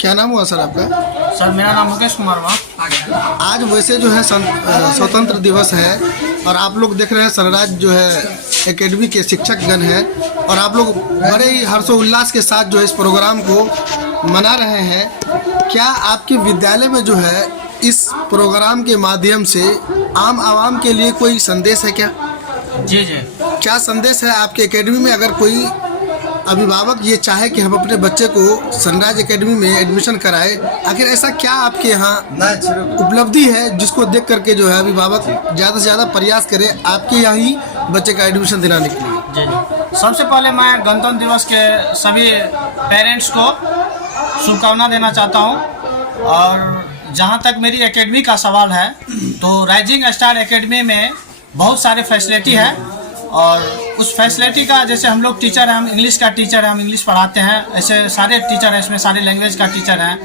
क्या नाम हुआ सर आपका? सर मेरा नाम मुकेश कुमार हुआ। आज वैसे जो है स्वतंत्र दिवस है और आप लोग देख रहे हैं सनराइज जो है एकेडमी के शिक्षकगण हैं और आप लोग बड़े ही हर्षोल्लास के साथ जो है इस प्रोग्राम को मना रहे हैं। क्या आपके विद्यालय में जो है इस प्रोग्राम के माध्यम से आम आवाम के लिए कोई संदेश है क्या? जी जी। क्या संदेश है आपके एकेडमी में? अगर कोई अभिभावक ये चाहे कि हम अपने बच्चे को सनराइज एकेडमी में एडमिशन कराए, आखिर ऐसा क्या आपके यहाँ उपलब्धि है जिसको देख करके जो है अभिभावक ज़्यादा से ज़्यादा प्रयास करे आपके यहाँ ही बच्चे का एडमिशन दिलाने के लिए? जी जी। सबसे पहले मैं गणतंत्र दिवस के सभी पेरेंट्स को शुभकामना देना चाहता हूँ। और जहाँ तक मेरी एकेडमी का सवाल है तो राइजिंग स्टार एकेडमी में बहुत सारे फैसिलिटी है और उस फैसिलिटी का जैसे हम लोग टीचर हैं, हम इंग्लिश का टीचर हैं, हम इंग्लिश पढ़ाते हैं, ऐसे सारे टीचर हैं, इसमें सारे लैंग्वेज का टीचर हैं।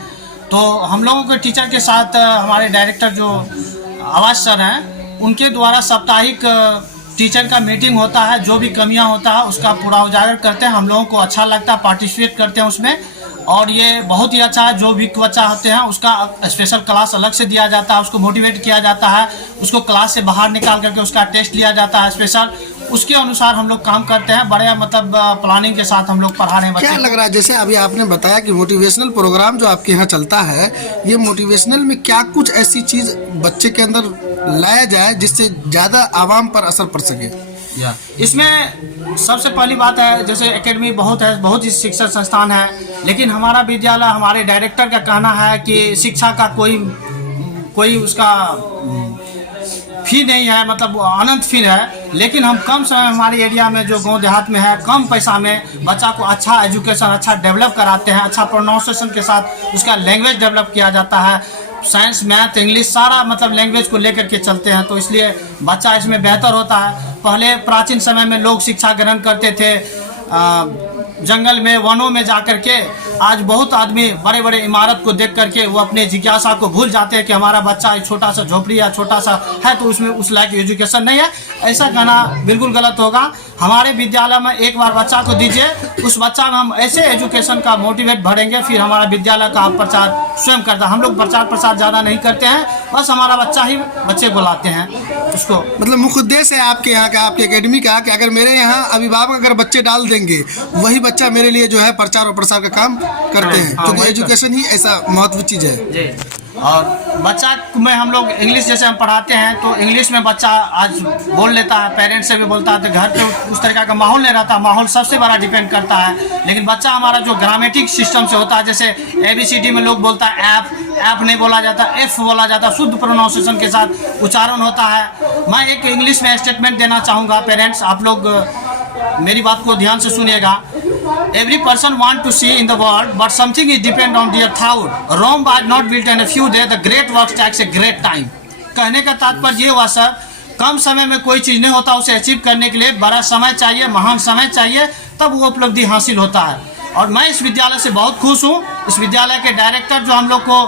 तो हम लोगों के टीचर के साथ हमारे डायरेक्टर जो आवाज सर हैं उनके द्वारा साप्ताहिक टीचर का मीटिंग होता है। जो भी कमियां होता है उसका पूरा उजागर करते हैं। हम लोगों को अच्छा लगता है, पार्टिसिपेट करते हैं उसमें और ये बहुत ही अच्छा है। जो भी बच्चा होते हैं उसका स्पेशल क्लास अलग से दिया जाता है, उसको मोटिवेट किया जाता है, उसको क्लास से बाहर निकाल करके उसका टेस्ट लिया जाता है स्पेशल। उसके अनुसार हम लोग काम करते हैं, बड़े मतलब प्लानिंग के साथ हम लोग पढ़ा रहे हैं बच्चे। क्या लग रहा है जैसे अभी आपने बताया कि मोटिवेशनल प्रोग्राम जो आपके यहाँ चलता है, ये मोटिवेशनल में क्या कुछ ऐसी चीज़ बच्चे के अंदर लाया जाए जिससे ज़्यादा आवाम पर असर पड़ सके? इसमें सबसे पहली बात है जैसे एकेडमी बहुत है, बहुत ही शिक्षण संस्थान है, लेकिन हमारा विद्यालय, हमारे डायरेक्टर का कहना है कि शिक्षा का कोई उसका फी नहीं है, मतलब अनंत फी है। लेकिन हम कम समय हमारे एरिया में जो गांव देहात में है, कम पैसा में बच्चा को अच्छा एजुकेशन अच्छा डेवलप कराते हैं, अच्छा प्रोनाउंसिएशन के साथ उसका लैंग्वेज डेवलप किया जाता है। साइंस, मैथ, इंग्लिश सारा मतलब लैंग्वेज को लेकर के चलते हैं, तो इसलिए बच्चा इसमें बेहतर होता है। पहले प्राचीन समय में लोग शिक्षा ग्रहण करते थे जंगल में, वनों में जा कर के। आज बहुत आदमी बड़े बड़े इमारत को देख करके वो अपने जिज्ञासा को भूल जाते हैं कि हमारा बच्चा एक छोटा सा झोपड़ी या छोटा सा है तो उसमें उस लायक एजुकेशन नहीं है। ऐसा कहना बिल्कुल गलत होगा। हमारे विद्यालय में एक बार बच्चा को दीजिए, उस बच्चा में हम ऐसे एजुकेशन का मोटिवेट भरेंगे, फिर हमारा विद्यालय का प्रचार स्वयं करता है। हम लोग प्रचार प्रसार ज़्यादा नहीं करते हैं, बस हमारा बच्चा ही बच्चे बुलाते हैं उसको। मतलब मुख्य उद्देश्य है आपके यहाँ का, आपकी एकेडमी का, कि अगर मेरे यहाँ अभिभावक अगर बच्चे डाल देंगे वही बच्चा मेरे लिए जो है प्रचार और प्रसार का काम करते हैं, क्योंकि एजुकेशन ही ऐसा महत्व चीज़ है जी। और बच्चा में हम लोग इंग्लिश जैसे हम पढ़ाते हैं तो इंग्लिश में बच्चा आज बोल लेता है, पेरेंट्स से भी बोलता है, तो घर पे उस तरह का माहौल नहीं रहता। माहौल सबसे बड़ा डिपेंड करता है। लेकिन बच्चा हमारा जो ग्रामेटिक सिस्टम से होता है, जैसे ABCD में लोग बोलता है ऐप नहीं बोला जाता, एफ बोला जाता, शुद्ध प्रोनाउंसिएशन के साथ उच्चारण होता है। मैं एक इंग्लिश में स्टेटमेंट देना चाहूँगा पेरेंट्स, आप लोग मेरी बात को ध्यान से सुनिएगा। Every person want to see in the world, but something is depend on their thought. Rome was not built in a few days. The great work takes a great time. कहने का तात्पर्य ये हुआ सर, कम समय में कोई चीज़ नहीं होता, उसे अचीव करने के लिए बड़ा समय चाहिए, महान समय चाहिए, तब वो उपलब्धि हासिल होता है। और मैं इस विद्यालय से बहुत खुश हूँ। इस विद्यालय के डायरेक्टर जो हम लोग को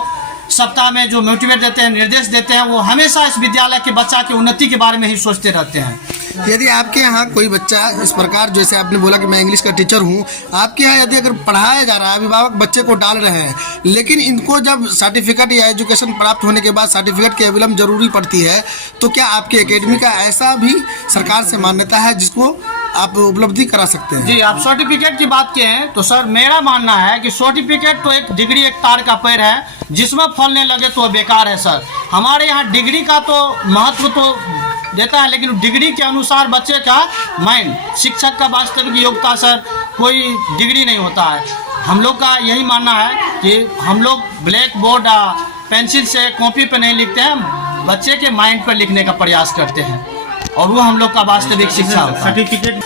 सप्ताह में जो मोटिवेट देते हैं, निर्देश देते हैं, वो हमेशा इस विद्यालय के बच्चा की उन्नति के बारे में ही सोचते रहते हैं। यदि आपके यहाँ कोई बच्चा इस प्रकार, जैसे आपने बोला कि मैं इंग्लिश का टीचर हूँ, आपके यहाँ यदि अगर पढ़ाया जा रहा है, अभिभावक बच्चे को डाल रहे हैं, लेकिन इनको जब सर्टिफिकेट या एजुकेशन प्राप्त होने के बाद सर्टिफिकेट की अविलंब जरूरी पड़ती है, तो क्या आपके एकेडमी का ऐसा भी सरकार से मान्यता है जिसको आप उपलब्धि करा सकते हैं? जी, आप सर्टिफिकेट की बात किए तो सर मेरा मानना है कि सर्टिफिकेट तो एक डिग्री, एक तार का पैर है, जिसमें फल नहीं लगे तो बेकार है सर। हमारे यहाँ डिग्री का तो महत्व तो देता है, लेकिन डिग्री के अनुसार बच्चे का माइंड, शिक्षक का वास्तविक योग्यता सर कोई डिग्री नहीं होता है। हम लोग का यही मानना है कि हम लोग ब्लैक बोर्ड पेंसिल से कॉपी पर नहीं लिखते हैं, बच्चे के माइंड पर लिखने का प्रयास करते हैं और वो हम लोग का वास्तविक शिक्षा होता है। सर्टिफिकेट।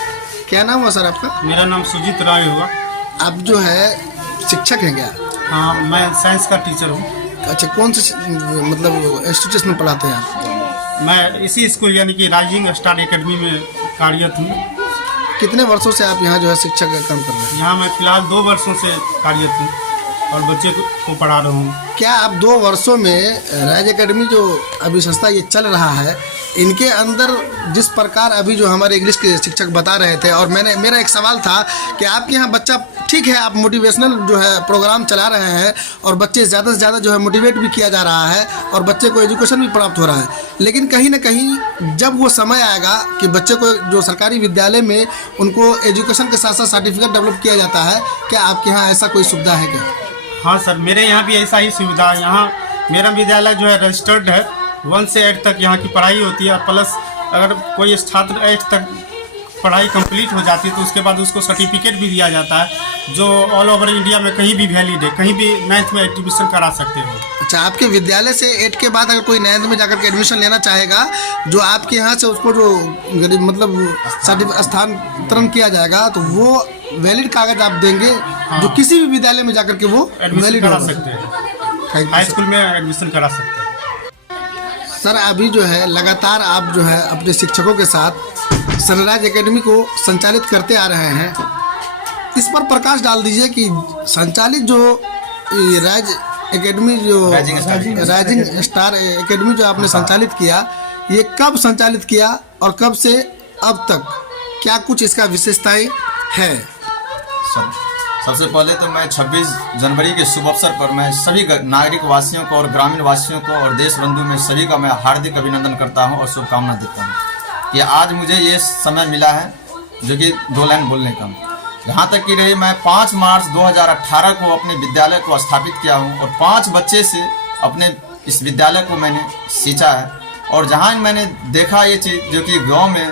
क्या नाम हुआ सर आपका? मेरा नाम सुजीत राय होगा। आप जो है शिक्षक हैं क्या? हाँ, मैं साइंस का टीचर हूँ। अच्छा, कौन से मतलब इंस्टीट्यूट में पढ़ाते हैं आप? मैं इसी स्कूल यानी कि राइजिंग स्टार एकेडमी में कार्यरत हूँ। कितने वर्षों से आप यहाँ जो है शिक्षक का काम कर रहे हैं? यहाँ मैं फ़िलहाल 2 वर्षों से कार्यरत हूँ और बच्चे को पढ़ा रहा हूँ। क्या आप 2 वर्षों में राइज एकेडमी जो अभी संस्था ये चल रहा है, इनके अंदर जिस प्रकार अभी जो हमारे इंग्लिश के शिक्षक बता रहे थे, और मेरा एक सवाल था कि आपके यहाँ बच्चा ठीक है, आप मोटिवेशनल जो है प्रोग्राम चला रहे हैं और बच्चे ज़्यादा से ज़्यादा जो है मोटिवेट भी किया जा रहा है और बच्चे को एजुकेशन भी प्राप्त हो रहा है, लेकिन कहीं ना कहीं जब वो समय आएगा कि बच्चे को जो सरकारी विद्यालय में उनको एजुकेशन के साथ साथ सर्टिफिकेट डेवलप किया जाता है, क्या आपके यहाँ ऐसा कोई सुविधा है क्या? हाँ सर, मेरे यहाँ भी ऐसा ही सुविधा है। यहाँ मेरा विद्यालय जो है रजिस्टर्ड है, 1 से 8 तक यहाँ की पढ़ाई होती है, प्लस अगर कोई छात्र 8 तक पढ़ाई कंप्लीट हो जाती है तो उसके बाद उसको सर्टिफिकेट भी दिया जाता है, जो ऑल ओवर इंडिया में कहीं भी वैलिड है, कहीं भी 9th में एडमिशन करा सकते हो। अच्छा, आपके विद्यालय से 8 के बाद अगर कोई 9th में जाकर के एडमिशन लेना चाहेगा, जो आपके यहाँ से उसको जो मतलब स्थानांतरण किया जाएगा, तो वो वैलिड कागज आप देंगे? हाँ। जो किसी भी विद्यालय में जाकर के वो वैलिड करा सकते हैं, हाई स्कूल में एडमिशन करा सकते हैं। सर, अभी जो है लगातार आप जो है अपने शिक्षकों के साथ सनराइज एकेडमी को संचालित करते आ रहे हैं, इस पर प्रकाश डाल दीजिए कि संचालित जो राइज एकेडमी जो राइजिंग स्टार एकेडमी जो आपने संचालित किया, ये कब संचालित किया और कब से अब तक क्या कुछ इसका विशेषताएं है? सबसे पहले तो मैं 26 जनवरी के शुभ अवसर पर मैं सभी नागरिक वासियों को और ग्रामीण वासियों को और देश बंधु में सभी का मैं हार्दिक अभिनंदन करता हूं और शुभकामना देता हूं कि आज मुझे ये समय मिला है जो कि 2 लाइन बोलने का। यहाँ तक कि रही, मैं 5 मार्च 2018 को अपने विद्यालय को स्थापित किया हूँ और 5 बच्चे से अपने इस विद्यालय को मैंने सींचा है। और जहाँ मैंने देखा ये चीज़, जो कि गाँव में,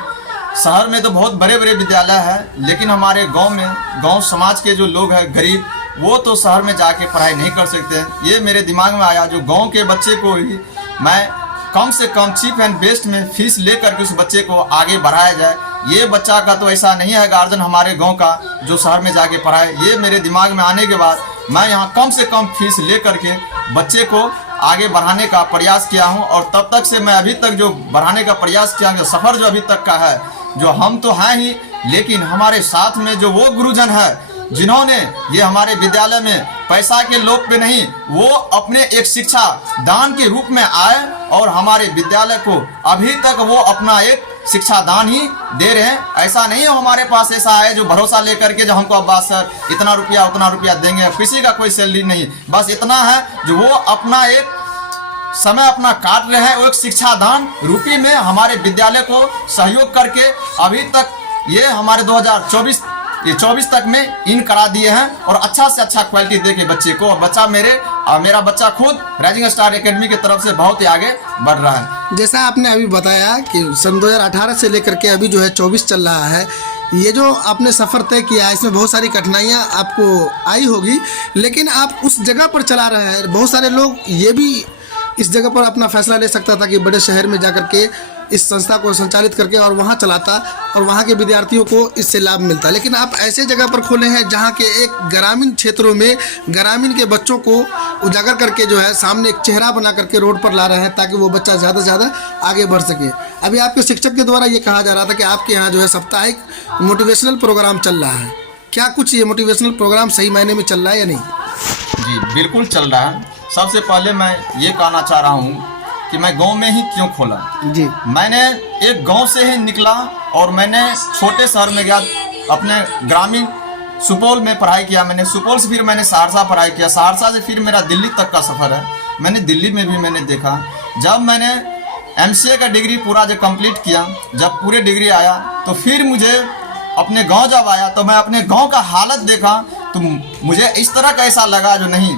शहर में तो बहुत बड़े बड़े विद्यालय हैं, लेकिन हमारे गांव में गांव समाज के जो लोग हैं गरीब, वो तो शहर में जाके पढ़ाई नहीं कर सकते हैं। ये मेरे दिमाग में आया, जो गांव के बच्चे को ही मैं कम से कम चीप एंड बेस्ट में फीस ले करके उस बच्चे को आगे बढ़ाया जाए। ये बच्चा का तो ऐसा नहीं है गार्जियन हमारे गाँव का जो शहर में जाके पढ़ाए। ये मेरे दिमाग में आने के बाद मैं यहाँ कम से कम फीस ले करके बच्चे को आगे बढ़ाने का प्रयास किया हूँ। और तब तक से मैं अभी तक जो बढ़ाने का प्रयास किया हूँ, सफ़र जो अभी तक का है, जो हम तो हैं ही, लेकिन हमारे साथ में जो वो गुरुजन है जिन्होंने ये हमारे विद्यालय में पैसा के लोभ पे नहीं, वो अपने एक शिक्षा दान के रूप में आए और हमारे विद्यालय को अभी तक वो अपना एक शिक्षा दान ही दे रहे हैं। ऐसा नहीं है हमारे पास ऐसा है जो भरोसा लेकर के जो हमको अब्बास सर इतना रुपया उतना रुपया देंगे, किसी का कोई सैलरी नहीं, बस इतना है जो वो अपना एक समय अपना काट रहे हैं, वो एक शिक्षा दान रूपी में हमारे विद्यालय को सहयोग करके अभी तक ये हमारे 2024 तक में इन करा दिए हैं और अच्छा से अच्छा क्वालिटी दे के बच्चे को, बच्चा मेरा बच्चा खुद राइजिंग स्टार एकेडमी की तरफ से बहुत ही आगे बढ़ रहा है। जैसा आपने अभी बताया कि सन 2018 से लेकर के अभी जो है 24 चल रहा है, ये जो आपने सफ़र तय किया है, इसमें बहुत सारी कठिनाइयाँ आपको आई होगी, लेकिन आप उस जगह पर चला रहे हैं। बहुत सारे लोग ये भी इस जगह पर अपना फैसला ले सकता था कि बड़े शहर में जाकर के इस संस्था को संचालित करके और वहाँ चलाता और वहाँ के विद्यार्थियों को इससे लाभ मिलता, लेकिन आप ऐसे जगह पर खोले हैं जहाँ के एक ग्रामीण क्षेत्रों में ग्रामीण के बच्चों को उजागर करके जो है सामने एक चेहरा बना करके रोड पर ला रहे हैं ताकि वो बच्चा ज़्यादा से ज़्यादा आगे बढ़ सके। अभी आपके शिक्षक के द्वारा ये कहा जा रहा था कि आपके यहाँ जो है साप्ताहिक मोटिवेशनल प्रोग्राम चल रहा है, क्या कुछ ये मोटिवेशनल प्रोग्राम सही मायने में चल रहा है या नहीं? जी बिल्कुल चल रहा है। सबसे पहले मैं ये कहना चाह रहा हूँ कि मैं गांव में ही क्यों खोला जी। मैंने एक गांव से ही निकला और मैंने छोटे शहर में गया, अपने ग्रामीण सुपौल में पढ़ाई किया। मैंने सुपौल से फिर मैंने सहरसा पढ़ाई किया, सहरसा से फिर मेरा दिल्ली तक का सफ़र है। मैंने दिल्ली में भी मैंने देखा, जब मैंने MCA का डिग्री पूरा जब कंप्लीट किया, जब पूरे डिग्री आया तो फिर मुझे अपने गाँव जब आया तो मैं अपने गाँव का हालत देखा तो मुझे इस तरह का ऐसा लगा जो नहीं,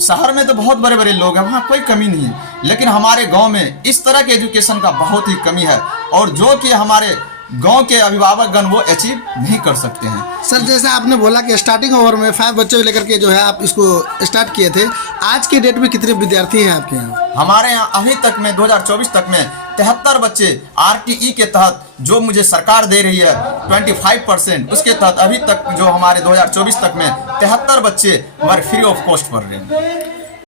शहर में तो बहुत बड़े बड़े लोग हैं, वहाँ कोई कमी नहीं है, लेकिन हमारे गांव में इस तरह के एजुकेशन का बहुत ही कमी है और जो कि हमारे गांव के अभिभावकगण वो अचीव नहीं कर सकते हैं। सर, जैसा आपने बोला कि स्टार्टिंग ओवर में 5 बच्चों लेकर के जो है आप इसको स्टार्ट किए थे, आज के डेट में कितने विद्यार्थी हैं आपके यहाँ? हमारे यहाँ अभी तक में 2024 तक में 73 बच्चे RTE के तहत जो मुझे सरकार दे रही है 25%, उसके तहत अभी तक जो हमारे 2024 तक में 73 बच्चे हमारे फ्री ऑफ कॉस्ट पढ़ रहे हैं।